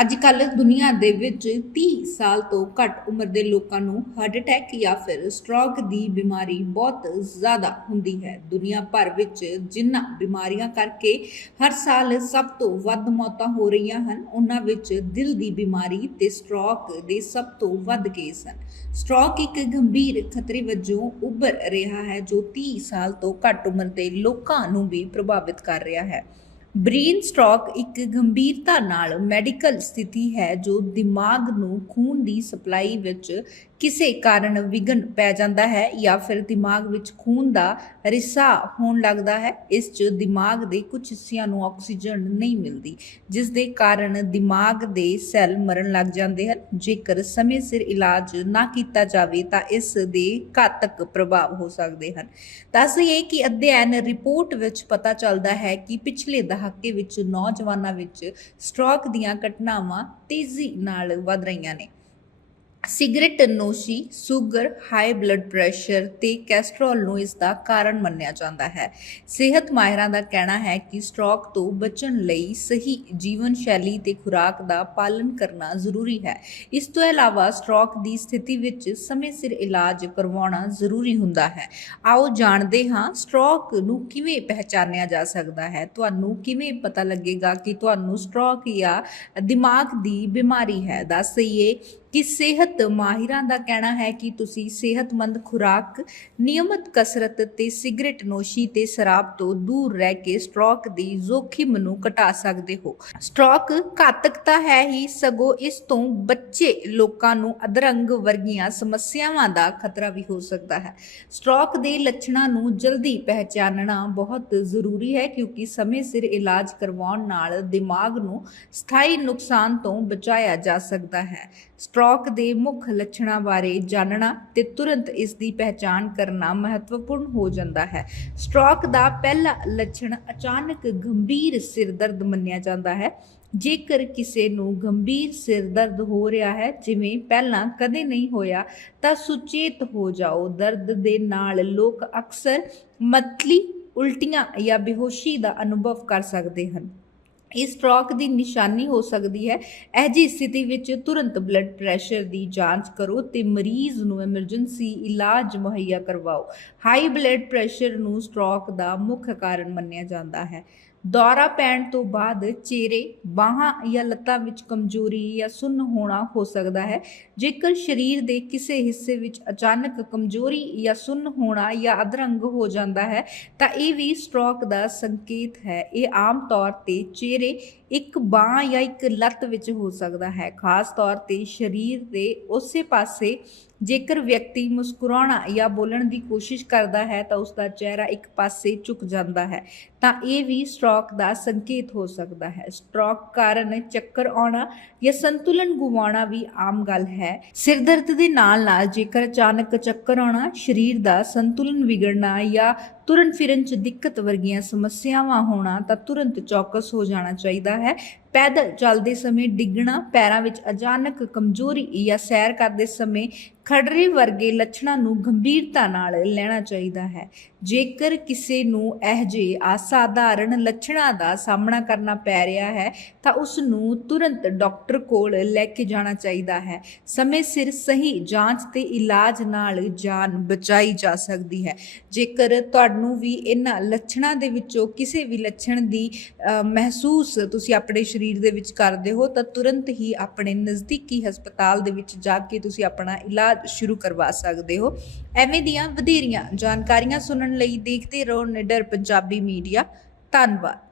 ਅੱਜ ਕੱਲ੍ਹ ਦੁਨੀਆ ਦੇ ਵਿੱਚ 30 ਸਾਲ ਤੋਂ ਘੱਟ ਉਮਰ ਦੇ ਲੋਕਾਂ ਨੂੰ ਹਾਰਟ ਅਟੈਕ ਜਾਂ ਫਿਰ ਸਟ੍ਰੋਕ ਦੀ ਬਿਮਾਰੀ ਬਹੁਤ ਜ਼ਿਆਦਾ ਹੁੰਦੀ ਹੈ। ਦੁਨੀਆ ਭਰ ਵਿੱਚ ਜਿਨ੍ਹਾਂ ਬਿਮਾਰੀਆਂ ਕਰਕੇ ਹਰ ਸਾਲ ਸਭ ਤੋਂ ਵੱਧ ਮੌਤਾਂ ਹੋ ਰਹੀਆਂ ਹਨ, ਉਹਨਾਂ ਵਿੱਚ ਦਿਲ ਦੀ ਬਿਮਾਰੀ ਤੇ ਸਟ੍ਰੋਕ ਦੇ ਸਭ ਤੋਂ ਵੱਧ ਕੇਸ ਹਨ। ਸਟ੍ਰੋਕ ਇੱਕ ਗੰਭੀਰ ਖਤਰੇ ਵਜੋਂ ਉੱਭਰ ਰਿਹਾ ਹੈ, ਜੋ 30 ਸਾਲ ਤੋਂ ਘੱਟ ਉਮਰ ਦੇ ਲੋਕਾਂ ਨੂੰ ਵੀ ਪ੍ਰਭਾਵਿਤ ਕਰ ਰਿਹਾ ਹੈ। ਬ੍ਰੇਨ ਸਟ੍ਰੋਕ ਇੱਕ ਗੰਭੀਰਤਾ ਨਾਲ ਮੈਡੀਕਲ ਸਥਿਤੀ ਹੈ ਜੋ ਦਿਮਾਗ ਨੂੰ ਖੂਨ ਦੀ ਸਪਲਾਈ ਵਿੱਚ ਕਿਸੇ ਕਾਰਨ ਵਿਘਨ ਪੈ ਜਾਂਦਾ ਹੈ ਜਾਂ ਫਿਰ ਦਿਮਾਗ ਵਿੱਚ ਖੂਨ ਦਾ ਰਿਸਾ ਹੋਣ ਲੱਗਦਾ ਹੈ, ਇਸ 'ਚ ਦਿਮਾਗ ਦੇ ਕੁਝ ਹਿੱਸਿਆਂ ਨੂੰ ਆਕਸੀਜਨ ਨਹੀਂ ਮਿਲਦੀ, ਜਿਸ ਦੇ ਕਾਰਨ ਦਿਮਾਗ ਦੇ ਸੈੱਲ ਮਰਨ ਲੱਗ ਜਾਂਦੇ ਹਨ। ਜੇਕਰ ਸਮੇਂ ਸਿਰ ਇਲਾਜ ਨਾ ਕੀਤਾ ਜਾਵੇ ਤਾਂ ਇਸ ਦੇ ਘਾਤਕ ਪ੍ਰਭਾਵ ਹੋ ਸਕਦੇ ਹਨ। ਦੱਸ ਦਈਏ ਕਿ ਅਧਿਐਨ ਰਿਪੋਰਟ ਵਿੱਚ ਪਤਾ ਚੱਲਦਾ ਹੈ ਕਿ ਪਿਛਲੇ ਦਹਾਕੇ ਵਿੱਚ ਨੌਜਵਾਨਾਂ ਵਿੱਚ ਸਟ੍ਰੋਕ ਦੀਆਂ ਘਟਨਾਵਾਂ ਤੇਜ਼ੀ ਨਾਲ ਵੱਧ ਰਹੀਆਂ ਨੇ। ਸਿਗਰਟ ਨੋਸ਼ੀ ਸ਼ੂਗਰ ਹਾਈ ਬਲੱਡ ਪ੍ਰੈਸ਼ਰ ਤੇ ਕੈਸਟਰੋਲ ਨੂੰ ਇਸ ਦਾ ਕਾਰਨ ਮੰਨਿਆ ਜਾਂਦਾ ਹੈ। ਸਿਹਤ ਮਾਹਿਰਾਂ ਦਾ ਕਹਿਣਾ ਹੈ ਕਿ ਸਟ੍ਰੋਕ ਤੋਂ ਬਚਣ ਲਈ ਸਹੀ ਜੀਵਨ ਸ਼ੈਲੀ ਤੇ ਖੁਰਾਕ ਦਾ ਪਾਲਣ ਕਰਨਾ ਜ਼ਰੂਰੀ ਹੈ। ਇਸ ਤੋਂ ਇਲਾਵਾ ਸਟ੍ਰੋਕ ਦੀ ਸਥਿਤੀ ਵਿੱਚ ਸਮੇਂ ਸਿਰ ਇਲਾਜ ਕਰਵਾਉਣਾ ਜ਼ਰੂਰੀ ਹੁੰਦਾ ਹੈ। ਆਓ ਜਾਣਦੇ ਹਾਂ ਸਟ੍ਰੋਕ ਨੂੰ ਕਿਵੇਂ ਪਹਿਚਾਨਿਆ ਜਾ ਸਕਦਾ ਹੈ। ਤੁਹਾਨੂੰ ਕਿਵੇਂ ਪਤਾ ਲੱਗੇਗਾ ਕਿ ਤੁਹਾਨੂੰ ਸਟ੍ਰੋਕ ਜਾਂ ਦਿਮਾਗ ਦੀ ਬਿਮਾਰੀ ਹੈ? ਦੱਸ ਦਈਏ ਕਿ ਸਿਹਤ ਮਾਹਿਰਾਂ ਦਾ ਕਹਿਣਾ ਹੈ ਕਿ ਤੁਸੀਂ ਸਿਹਤਮੰਦ ਖੁਰਾਕ, ਨਿਯਮਤ ਕਸਰਤ ਤੇ ਸਿਗਰਟ ਨੋਸ਼ੀ ਤੇ ਸ਼ਰਾਬ ਤੋਂ ਦੂਰ ਰਹਿ ਕੇ ਸਟ੍ਰੋਕ ਦੀ ਜ਼ੋਖਿਮ ਨੂੰ ਘਟਾ ਸਕਦੇ ਹੋ। ਸਟ੍ਰੋਕ ਘਾਤਕ ਤਾਂ ਹੈ ਹੀ, ਸਗੋਂ ਇਸ ਤੋਂ ਬੱਚੇ ਲੋਕਾਂ ਨੂੰ ਅਧਰੰਗ ਵਰਗੀਆਂ ਸਮੱਸਿਆਵਾਂ ਦਾ ਖਤਰਾ ਵੀ ਹੋ ਸਕਦਾ ਹੈ। ਸਟ੍ਰੋਕ ਦੇ ਲੱਛਣਾਂ ਨੂੰ ਜਲਦੀ ਪਹਿਚਾਨਣਾ ਬਹੁਤ ਜ਼ਰੂਰੀ ਹੈ, ਕਿਉਂਕਿ ਸਮੇਂ ਸਿਰ ਇਲਾਜ ਕਰਵਾਉਣ ਨਾਲ ਦਿਮਾਗ ਨੂੰ ਸਥਾਈ ਨੁਕਸਾਨ ਤੋਂ ਬਚਾਇਆ ਜਾ ਸਕਦਾ ਹੈ। ਸਟ੍ਰੋਕ ਦੇ ਮੁੱਖ ਲੱਛਣਾਂ ਬਾਰੇ ਜਾਣਨਾ ਤੇ ਤੁਰੰਤ ਇਸ ਦੀ ਪਹਿਚਾਣ ਕਰਨਾ ਮਹੱਤਵਪੂਰਨ ਹੋ ਜਾਂਦਾ ਹੈ। ਸਟ੍ਰੋਕ ਦਾ ਪਹਿਲਾ ਲੱਛਣ ਅਚਾਨਕ ਗੰਭੀਰ ਸਿਰ ਦਰਦ ਮੰਨਿਆ ਜਾਂਦਾ ਹੈ। ਜੇਕਰ ਕਿਸੇ ਨੂੰ ਗੰਭੀਰ ਸਿਰ ਦਰਦ ਹੋ ਰਿਹਾ ਹੈ, ਜਿਵੇਂ ਪਹਿਲਾਂ ਕਦੇ ਨਹੀਂ ਹੋਇਆ, ਤਾਂ ਸੁਚੇਤ ਹੋ ਜਾਓ। ਦਰਦ ਦੇ ਨਾਲ ਲੋਕ ਅਕਸਰ ਮਤਲੀ ਉਲਟੀਆਂ ਜਾਂ ਬੇਹੋਸ਼ੀ ਦਾ ਅਨੁਭਵ ਕਰ ਸਕਦੇ ਹਨ। ਇਹ ਸਟ੍ਰੋਕ ਦੀ ਨਿਸ਼ਾਨੀ ਹੋ ਸਕਦੀ ਹੈ। ਇਹ ਜੀ ਸਥਿਤੀ ਵਿੱਚ ਤੁਰੰਤ ਬਲੱਡ ਪ੍ਰੈਸ਼ਰ ਦੀ ਜਾਂਚ ਕਰੋ ਤੇ ਮਰੀਜ਼ ਨੂੰ ਐਮਰਜੈਂਸੀ ਇਲਾਜ ਮੁਹੱਈਆ ਕਰਵਾਓ। ਹਾਈ ਬਲੱਡ ਪ੍ਰੈਸ਼ਰ ਨੂੰ ਸਟ੍ਰੋਕ ਦਾ ਮੁੱਖ ਕਾਰਨ ਮੰਨਿਆ ਜਾਂਦਾ ਹੈ। ਦੌਰਾ ਪੈਣ ਤੋਂ ਬਾਅਦ ਚਿਹਰੇ, ਬਾਹਾਂ ਜਾਂ ਲੱਤਾਂ ਵਿੱਚ ਕਮਜ਼ੋਰੀ ਜਾਂ ਸੁੰਨ ਹੋਣਾ ਹੋ ਸਕਦਾ ਹੈ। ਜੇਕਰ ਸਰੀਰ ਦੇ ਕਿਸੇ ਹਿੱਸੇ ਵਿੱਚ ਅਚਾਨਕ ਕਮਜ਼ੋਰੀ ਜਾਂ ਸੁੰਨ ਹੋਣਾ ਜਾਂ ਅਧਰੰਗ ਹੋ ਜਾਂਦਾ ਹੈ, ਤਾਂ ਇਹ ਵੀ ਸਟ੍ਰੋਕ ਦਾ ਸੰਕੇਤ ਹੈ। ਇਹ ਆਮ ਤੌਰ ਤੇ ਚਿਹਰੇ ਇੱਕ ਬਾਹ ਜਾਂ ਇੱਕ ਲੱਤ ਵਿੱਚ ਹੋ ਸਕਦਾ ਹੈ। ਖਾਸ ਤੌਰ ਤੇ ਸਰੀਰ ਦੇ ਉਸੇ ਪਾਸੇ ਜੇਕਰ ਵਿਅਕਤੀ ਮੁਸਕਰਾਉਣਾ ਜਾਂ ਬੋਲਣ ਦੀ ਕੋਸ਼ਿਸ਼ ਕਰਦਾ ਹੈ ਤਾਂ ਉਸ ਦਾ ਚਿਹਰਾ ਇੱਕ ਪਾਸੇ ਝੁਕ ਜਾਂਦਾ ਹੈ, ਤਾਂ ਇਹ ਵੀ ਸਟ੍ਰੋਕ ਦਾ ਸੰਕੇਤ ਹੋ ਸਕਦਾ ਹੈ। ਸਟ੍ਰੋਕ ਕਾਰਨ ਚੱਕਰ ਆਉਣਾ ਜਾਂ ਸੰਤੁਲਨ ਗੁਆਉਣਾ ਵੀ ਆਮ ਗੱਲ ਹੈ। ਸਿਰ ਦਰਦ ਦੇ ਨਾਲ ਨਾਲ ਜੇਕਰ ਅਚਾਨਕ ਚੱਕਰ ਆਉਣਾ, ਸਰੀਰ ਦਾ ਸੰਤੁਲਨ ਵਿਗੜਨਾ ਜਾਂ ਤੁਰਨ ਫਿਰਨ 'ਚ ਦਿੱਕਤ ਵਰਗੀਆਂ ਸਮੱਸਿਆਵਾਂ ਹੋਣਾ ਤਾਂ ਤੁਰੰਤ ਚੌਕਸ ਹੋ ਜਾਣਾ ਚਾਹੀਦਾ ਹੈ। ਪੈਦਲ ਚੱਲਦੇ ਸਮੇਂ ਡਿੱਗਣਾ, ਪੈਰਾਂ ਵਿੱਚ ਅਚਾਨਕ ਕਮਜ਼ੋਰੀ ਜਾਂ ਸੈਰ ਕਰਦੇ ਸਮੇਂ ਖੜਰੇ ਵਰਗੇ ਲੱਛਣਾਂ ਨੂੰ ਗੰਭੀਰਤਾ ਨਾਲ ਲੈਣਾ ਚਾਹੀਦਾ ਹੈ। ਜੇਕਰ ਕਿਸੇ ਨੂੰ ਇਹ ਜਿਹੇ ਅਸਾਧਾਰਨ ਲੱਛਣਾਂ ਦਾ ਸਾਹਮਣਾ ਕਰਨਾ ਪੈ ਰਿਹਾ ਹੈ, ਤਾਂ ਉਸ ਨੂੰ ਤੁਰੰਤ ਡਾਕਟਰ ਕੋਲ ਲੈ ਕੇ ਜਾਣਾ ਚਾਹੀਦਾ ਹੈ। ਸਮੇਂ ਸਿਰ ਸਹੀ ਜਾਂਚ ਤੇ ਇਲਾਜ ਨਾਲ ਜਾਨ ਬਚਾਈ ਜਾ ਸਕਦੀ ਹੈ। ਜੇਕਰ ਤੁਹਾਡੇ ਤੁਹਾਨੂੰ ਵੀ ਇਹਨਾਂ ਲੱਛਣਾਂ ਦੇ ਵਿੱਚੋਂ ਕਿਸੇ ਵੀ ਲੱਛਣ ਦੀ ਮਹਿਸੂਸ ਤੁਸੀਂ ਆਪਣੇ ਸਰੀਰ ਦੇ ਵਿੱਚ ਕਰਦੇ ਹੋ, ਤਾਂ ਤੁਰੰਤ ਹੀ ਆਪਣੇ ਨਜ਼ਦੀਕੀ ਹਸਪਤਾਲ ਦੇ ਵਿੱਚ ਜਾ ਕੇ ਤੁਸੀਂ ਆਪਣਾ ਇਲਾਜ ਸ਼ੁਰੂ ਕਰਵਾ ਸਕਦੇ ਹੋ। ਐਵੇਂ ਦੀਆਂ ਵਧੇਰੀਆਂ ਜਾਣਕਾਰੀਆਂ ਸੁਣਨ ਲਈ ਦੇਖਦੇ ਰਹੋ ਨਿਡਰ ਪੰਜਾਬੀ ਮੀਡੀਆ। ਧੰਨਵਾਦ।